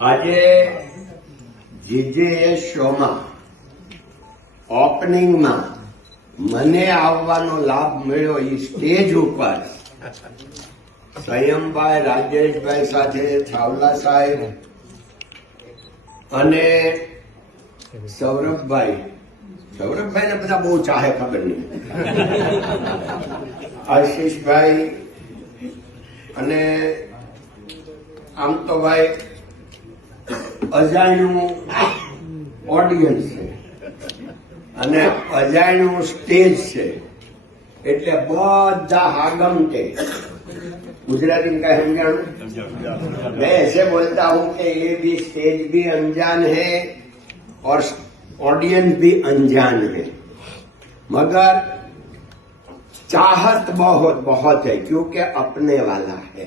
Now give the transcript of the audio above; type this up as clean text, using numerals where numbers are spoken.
આજે જીજેએસ શોમાં ઓપનિંગમાં મને આવવાનો લાભ મળ્યો એ સ્ટેજ ઉપર સંયમભાઈ, રાજેશભાઈ સાથે છાવલા સાહેબ અને સૌરભભાઈ ને બધા બહુ ચાહે, ખબર નહીં, આશીષભાઈ અને આમ તો ભાઈ અજાણ્યું ઓડિયન્સ છે અને અજાણ્યું સ્ટેજ છે, એટલે બધા હાગમટે गुजराती में कहा समझाणु, मैं ऐसे बोलता हूं कि ये भी स्टेज भी अनजान है और ऑडियंस भी अनजान है, मगर चाहत बहुत बहुत है क्योंकि अपने वाला है।